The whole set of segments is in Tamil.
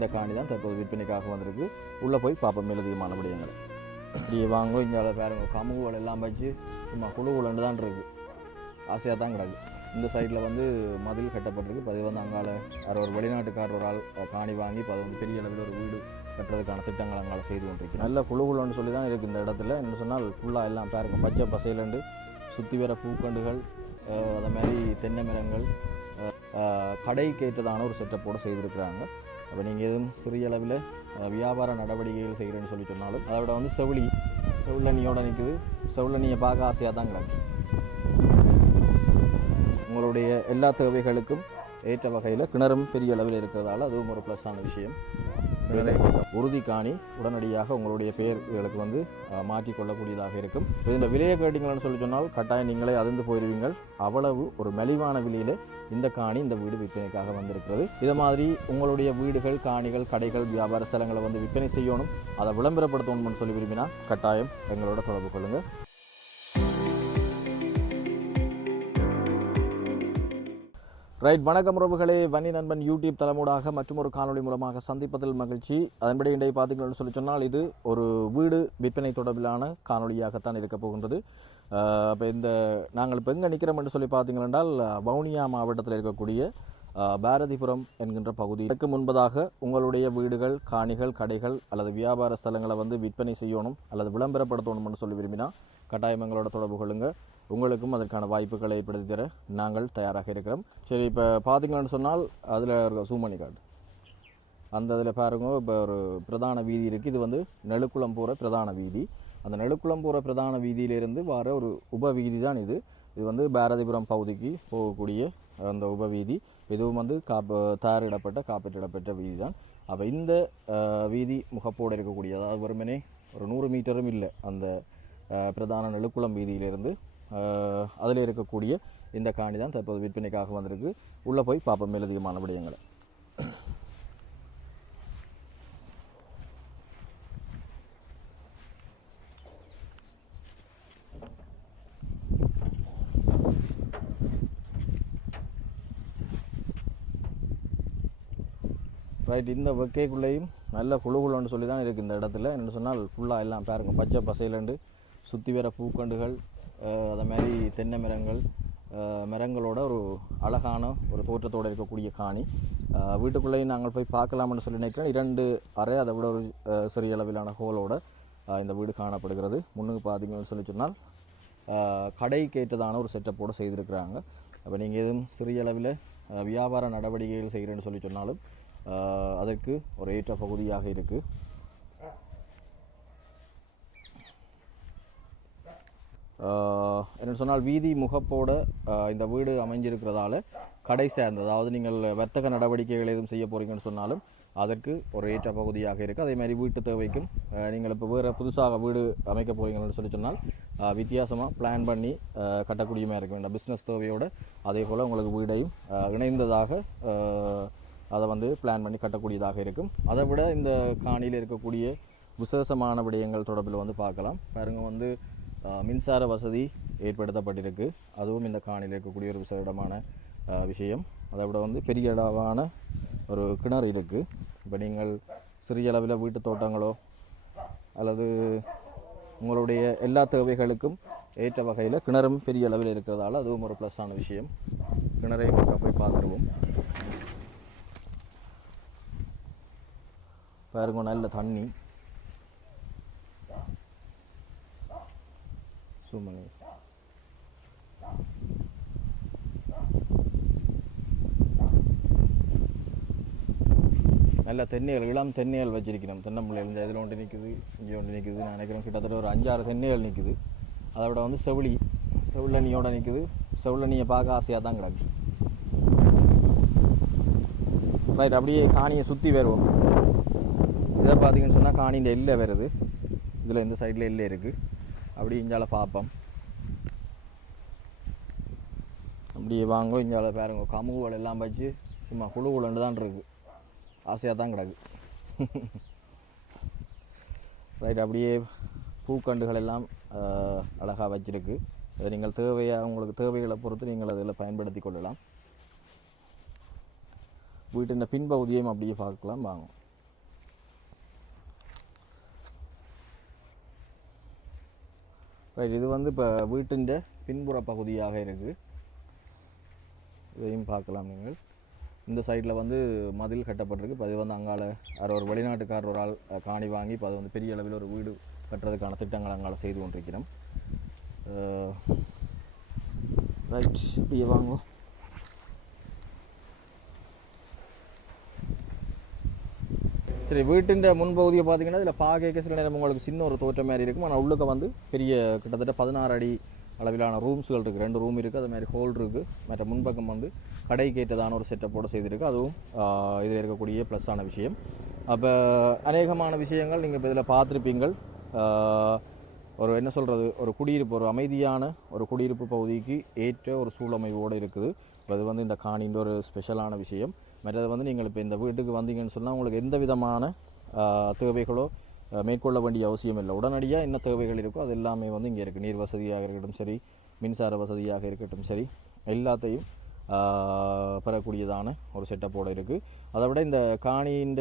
இந்த காணி தான் தற்போது விற்பனைக்காக வந்திருக்கு. உள்ளே போய் பார்ப்போம் மேலதிகமான விடயங்கள். இப்படியே வாங்க இங்கே பாருங்க கமுகுகள் எல்லாம் வச்சு சும்மா குழு குழுண்டு தான் இருக்குது ஆசையாக தான் கிடக்கு. இந்த சைடில் வந்து மதில் கட்டப்பட்டிருக்கு. இப்போ அது வந்து அங்கால வேறு ஒரு வெளிநாட்டுக்காரர் ஒரு ஆள் காணி வாங்கி இப்போ அது வந்து பெரிய அளவில் ஒரு வீடு கட்டுறதுக்கான திட்டங்கள் அங்கால செய்து கொண்டிருக்கு நல்ல குழு குழுன்னு சொல்லி தான் இருக்குது இந்த இடத்துல. என்ன சொன்னால் ஃபுல்லாக எல்லாம் பாருங்க பச்சை பசையிலண்டு சுற்றி வர பூக்கண்டுகள் அஹ், அதே மாதிரி தென்னை மரங்கள் கடைக்கேற்றதான ஒரு செட்டப்போடு செய்திருக்கிறாங்க. அப்போ நீங்கள் எதுவும் சிறிய அளவில் வியாபார நடவடிக்கைகள் செய்கிறேன்னு சொல்லி சொன்னாலும் அதை விட வந்து செவிலி செவிலனியோட நிற்குது செவிலனியை பார்க்க ஆசையாக தான் கிடக்கு. உங்களுடைய எல்லா தேவைகளுக்கும் ஏற்ற வகையில் கிணறும் பெரிய அளவில் இருக்கிறதால அதுவும் ஒரு ப்ளஸ்ஸான விஷயம். உறுதி காணி உடனடியாக உங்களுடைய பெயர்களுக்கு வந்து மாற்றிக்கொள்ளக்கூடியதாக இருக்கும். இதில் விலையை கேட்டீங்கன்னு சொல்லி சொன்னால் கட்டாயம் நீங்களே அதிர்ந்து போயிடுவீங்கள் அவ்வளவு ஒரு மலிவான விலையில் இந்த காணி இந்த வீடு விற்பனைக்காக வந்திருக்கிறது. இது மாதிரி உங்களுடைய வீடுகள் காணிகள் கடைகள் வியாபார ஸ்தலங்களை வந்து விற்பனை செய்யணும் அதை விளம்பரப்படுத்தணும்னு சொல்லி விரும்பினா கட்டாயம் எங்களோட தொடர்பு கொள்ளுங்கள். ரைட் வணக்கம் உறவுகளே. வன்னி நண்பன் யூடியூப் தலைமூடாக மற்றும் ஒரு காணொளி மூலமாக சந்திப்பதில் மகிழ்ச்சி. அதன்படி இன்றைய பார்த்தீங்கன்னு சொல்லி சொன்னால் இது ஒரு வீடு விற்பனை தொடர்பிலான காணொளியாகத்தான் இருக்க போகின்றது. அப்போ இந்த நாங்கள் இப்போ எங்கே நிற்கிறோம் என்று சொல்லி பார்த்தீங்கன்னா வவுனியா மாவட்டத்தில் இருக்கக்கூடிய பாரதிபுரம் என்கின்ற பகுதி. இதற்கு முன்பதாக உங்களுடைய வீடுகள் காணிகள் கடைகள் அல்லது வியாபார ஸ்தலங்களை வந்து விற்பனை செய்யணும் அல்லது விளம்பரப்படுத்தணும்னு சொல்லி விரும்பினா கட்டாயம் எங்களோட தொடர்பு கொள்ளுங்கள் உங்களுக்கும் அதற்கான வாய்ப்புகளை ஏற்படுத்தி தர நாங்கள் தயாராக இருக்கிறோம். சரி இப்போ பார்த்தீங்கன்னு சொன்னால் அதில் இருக்க சூமணி காடு அந்த இதில் பாருங்க இப்போ ஒரு பிரதான வீதி இருக்குது இது வந்து நெழுக்குளம் போகிற பிரதான வீதி. அந்த நெழுக்குளம் போகிற பிரதான வீதியிலிருந்து வர ஒரு உப வீதி தான் இது. இது வந்து பாரதிபுரம் பகுதிக்கு போகக்கூடிய அந்த உபவீதி. இதுவும் வந்து காப்பு தயாரிடப்பட்ட காப்பீட்டிடப்பட்ட வீதி தான். அப்போ இந்த வீதி முகப்போடு இருக்கக்கூடிய அதாவது வெறுமனே ஒரு நூறு மீட்டரும் இல்லை. அந்த பிரதான நெழுக்குளம் வீதியிலிருந்து அதில் இருக்கக்கூடிய இந்த காணி தான் தற்போது விற்பனைக்காக வந்திருக்கு. உள்ளே போய் பார்ப்போம் மேலதிகமான விடயங்களை. ரைட் இந்த வெக்கைக்குள்ளேயும் நல்ல குழுகுலன்னு சொல்லி தான் இருக்குது இந்த இடத்துல. என்ன சொன்னால் ஃபுல்லாக எல்லாம் பாருங்கள் பச்சை பசையிலண்டு சுற்றி வர பூக்கண்டுகள் அதே மாதிரி தென்னை மரங்கள் மரங்களோட ஒரு அழகான ஒரு தோற்றத்தோடு இருக்கக்கூடிய காணி. வீட்டுக்குள்ளேயும் நாங்கள் போய் பார்க்கலாம்னு சொல்லி நினைக்கிறேன். இரண்டு அறை அதை விட ஒரு சிறிய அளவிலான ஹோலோட இந்த வீடு காணப்படுகிறது. முன்னுக்கு பார்த்தீங்கன்னு சொல்லி சொன்னால் அஹ், கடைக்கு ஏற்றதான ஒரு செட்டப்போடு செய்திருக்கிறாங்க. அப்போ நீங்கள் எதுவும் சிறிய அளவில் வியாபார நடவடிக்கைகள் செய்கிறேன்னு சொல்லி சொன்னாலும் அதற்கு ஒரு ஏற்ற பகுதியாக இருக்குது ஆஹ் என்ன சொன்னால் வீதி முகப்போட இந்த வீடு அமைஞ்சிருக்கிறதால கடை சேர்ந்த அதாவது நீங்கள் வர்த்தக நடவடிக்கைகள் எதுவும் செய்ய போகிறீங்கன்னு சொன்னாலும் அதற்கு ஒரு ஏற்ற பகுதியாக இருக்குது அதே மாதிரி வீட்டு தேவைக்கும் நீங்கள் இப்போ வேறு புதுசாக வீடு அமைக்க போறீங்கன்னு சொல்லி சொன்னால் வித்தியாசமாக பிளான் பண்ணி கட்டக்கூடியமாக இருக்க வேண்டாம். பிஸ்னஸ் தேவையோடு அதே போல் உங்களுக்கு வீடையும் இணைந்ததாக அதை வந்து பிளான் பண்ணி கட்டக்கூடியதாக இருக்கும். அதை விட இந்த காணியில் இருக்கக்கூடிய விசேஷமான விடயங்கள் தொடர்பில் வந்து பார்க்கலாம். பாருங்க வந்து மின்சார வசதி ஏற்படுத்தப்பட்டிருக்கு. அதுவும் இந்த காணியில் இருக்கக்கூடிய ஒரு விசேடமான விஷயம். அதை விட வந்து பெரிய அளவான ஒரு கிணறு இருக்குது இப்போ நீங்கள் சிறிய அளவில் வீட்டு தோட்டங்களோ அல்லது உங்களுடைய எல்லா தேவைகளுக்கும் ஏற்ற வகையில் கிணறும் பெரிய அளவில் இருக்கிறதால அதுவும் ஒரு ப்ளஸ்ஸான விஷயம். கிணறை போய் பார்த்துருவோம். பாருங்க நல்ல தண்ணி. சுமணி நல்ல தென்னைகள் இளம் தென்னைகள் வச்சிருக்கணும். தென்னம்பிள்ளை இந்த இதில் ஒன்று நிற்குது இங்கே ஒன்று நிற்குது நான் நினைக்கிறேன் கிட்டத்தட்ட ஒரு அஞ்சாறு தென்னைகள் நிற்குது அதை விட வந்து செவிலி செவிலண்ணியோட நிற்குது செவிலண்ணியை பார்க்க ஆசையாக தான் கிடக்கு. ரைட் அப்படியே காணியை சுற்றி வருவோம். இதை பார்த்தீங்கன்னு சொன்னால் காணி இந்த எல்லை வருது. இதில் இந்த சைடில் எல்லை இருக்குது அப்படி இஞ்சால பார்ப்போம் அப்படியே வாங்க இஞ்சால பாருங்க. கமுகுகள் எல்லாம் வச்சு சும்மா குழு குழுண்டு தான் இருக்குது ஆசையாக தான் கிடக்கு. ரைட் அப்படியே பூக்கண்டுகள் எல்லாம் அழகாக வச்சுருக்கு. அதை நீங்கள் தேவையாக உங்களுக்கு தேவைகளை பொறுத்து நீங்கள் அதில் பயன்படுத்தி கொள்ளலாம். வீட்டின் பின்பகுதியையும் அப்படியே பார்க்கலாம். வாங்க. ரைட் இது வந்து இப்போ வீட்டின் பின்புற பகுதியாக இருக்குது இதையும் பார்க்கலாம் நீங்கள். இந்த சைடில் வந்து மதில் கட்டப்பட்டிருக்கு. இப்போ அது வந்து அங்கால யாரோ ஒரு வெளிநாட்டுக்காரர் ஒரு ஆள் காணி வாங்கி இப்போ அது வந்து பெரிய அளவில் ஒரு வீடு கட்டுறதுக்கான திட்டங்கள் அங்கால செய்து கொண்டிருக்கிறோம். ரைட் இப்படியே வாங்குவோம். சரி வீட்டின் முன்பகுதியை பார்த்தீங்கன்னா இதில் பார்க்க சில நேரம் உங்களுக்கு சின்ன ஒரு தோற்றம் மாதிரி இருக்கும். ஆனால் உள்ளுக்க வந்து பெரிய கிட்டத்தட்ட பதினாறு அடி அளவிலான ரூம்ஸ்கள் இருக்குது ரெண்டு ரூம் இருக்குது அது மாதிரி ஹோல் இருக்குது மற்ற முன்பக்கம் வந்து கடைக்கு ஏற்றதான ஒரு செட்டப்போடு செய்திருக்கு. அதுவும் இதில் இருக்கக்கூடிய ப்ளஸ்ஸான விஷயம். அப்போ அநேகமான விஷயங்கள் நீங்கள் இப்போ இதில் பார்த்துருப்பீங்கள். ஒரு என்ன சொல்கிறது ஒரு குடியிருப்பு ஒரு அமைதியான ஒரு குடியிருப்பு பகுதிக்கு ஏற்ற ஒரு சூழமைவோடு இருக்குது. அது வந்து இந்த காணின்ற ஒரு ஸ்பெஷலான விஷயம். மற்றது வந்து நீங்கள் இப்போ இந்த வீட்டுக்கு வந்தீங்கன்னு சொன்னால் உங்களுக்கு எந்த விதமான தேவைகளோ மேற்கொள்ள வேண்டிய அவசியம் இல்லை. உடனடியாக என்ன தேவைகள் இருக்கோ அது எல்லாமே வந்து இங்கே இருக்குது நீர் வசதியாக இருக்கட்டும் சரி மின்சார வசதியாக இருக்கட்டும் சரி எல்லாத்தையும் பெறக்கூடியதான ஒரு செட்டப்போடு இருக்குது அதை விட இந்த காணியின்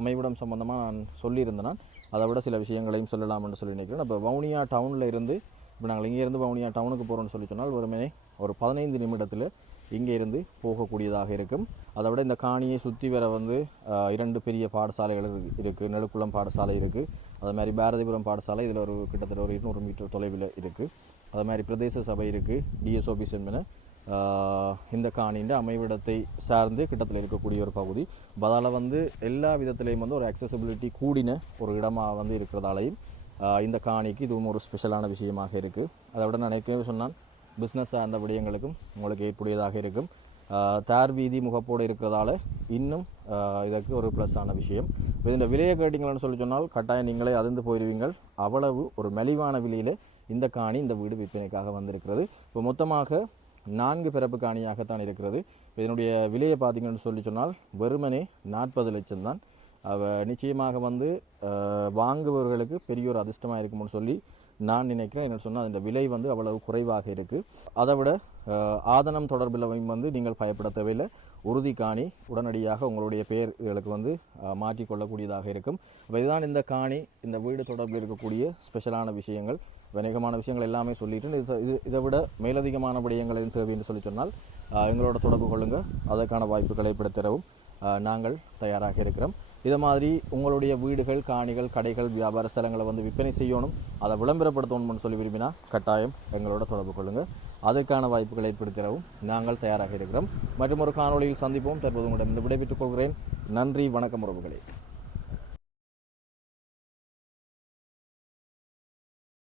அமைவிடம் சம்பந்தமாக நான் சொல்லியிருந்தேன் அதை விட சில விஷயங்களையும் சொல்லலாம்னு சொல்லி நினைக்கிறேன். இப்போ வவுனியா டவுனில் இருந்து இப்போ நாங்கள் இங்கேருந்து வவுனியா டவுனுக்கு போகிறோம்னு சொல்லி சொன்னால் ஒருமே ஒரு பதினைந்து நிமிடத்தில் இங்கே இருந்து போகக்கூடியதாக இருக்கும். அதை விட இந்த காணியை சுற்றி வர வந்து இரண்டு பெரிய பாடசாலைகள் இருக்குது நெடுக்குளம் பாடசாலை இருக்குது அது மாதிரி பாரதிபுரம் பாடசாலை இதில் ஒரு கிட்டத்தட்ட ஒரு இருநூறு மீட்டர் தொலைவில் இருக்குது அது மாதிரி பிரதேச சபை இருக்குது டிஎஸ்ஓபி ஆஃபீஸ் என்பன. இந்த காணியின் அமைவிடத்தை சார்ந்து கிட்டத்தில் இருக்கக்கூடிய ஒரு பகுதி. அதால் வந்து எல்லா விதத்திலையும் வந்து ஒரு அக்சசபிலிட்டி கூடின ஒரு இடமாக வந்து இருக்கிறதாலையும் இந்த காணிக்கு இதுவும் ஒரு ஸ்பெஷலான விஷயமாக இருக்குது அதை விட நான் ஏற்கனவே சொன்னான் பிஸ்னஸ் சார்ந்த விடயங்களுக்கும் உங்களுக்கு ஏற்புடையதாக இருக்கும். தார் வீதி முகப்போடு இருக்கிறதால இன்னும் இதற்கு ஒரு ப்ளஸ்ஸான விஷயம். இப்போ இந்த விலையை கேட்டிங்கன்னு சொல்லி சொன்னால் கட்டாயம் நீங்களே அதிர்ந்து போயிடுவீங்கள் அவ்வளவு ஒரு மலிவான விலையில் இந்த காணி இந்த வீடு விற்பனைக்காக வந்திருக்கிறது. இப்போ மொத்தமாக நான்கு பிறப்பு காணியாகத்தான் இருக்கிறது. இதனுடைய விலையை பார்த்தீங்கன்னு சொல்லி சொன்னால் வெறுமனே நாற்பது லட்சம் தான். அவ நிச்சயமாக வந்து வாங்குபவர்களுக்கு பெரிய ஒரு அதிர்ஷ்டமாக இருக்கும்னு சொல்லி நான் நினைக்கிறேன் என்ன சொன்னால் அந்த விலை வந்து அவ்வளவு குறைவாக இருக்குது அதை விட ஆதனம் தொடர்பில் வந்து நீங்கள் பயப்பட தேவையில்லை உறுதி காணி உடனடியாக உங்களுடைய பெயர்களுக்கு வந்து மாற்றிக்கொள்ளக்கூடியதாக இருக்கும். இதுதான் இந்த காணி இந்த வீடு தொடர்பில் இருக்கக்கூடிய ஸ்பெஷலான விஷயங்கள். வணிகமான விஷயங்கள் எல்லாமே சொல்லிட்டு இது இது இதை விட மேலதிகமான விடயங்கள் எதுவும் தேவை என்று சொல்லி சொன்னால் எங்களோட தொடர்பு கொள்ளுங்கள் அதற்கான வாய்ப்புகளை ஏற்படுத்தவும் நாங்கள் தயாராக இருக்கிறோம். இதை மாதிரி உங்களுடைய வீடுகள் காணிகள் கடைகள் வியாபார ஸ்தலங்களை வந்து விற்பனை செய்யணும். அதை விளம்பரப்படுத்தணும்னு சொல்லி விரும்பினா கட்டாயம் எங்களோட தொடர்பு கொள்ளுங்கள் அதற்கான வாய்ப்புகளை ஏற்படுத்தவும் நாங்கள் தயாராக இருக்கிறோம். மற்றும் ஒரு காணொளியில் சந்திப்போம். தற்போது உங்களிடம் விடைபெற்றுக் கொள்கிறேன். நன்றி வணக்கம் உறவுகளே.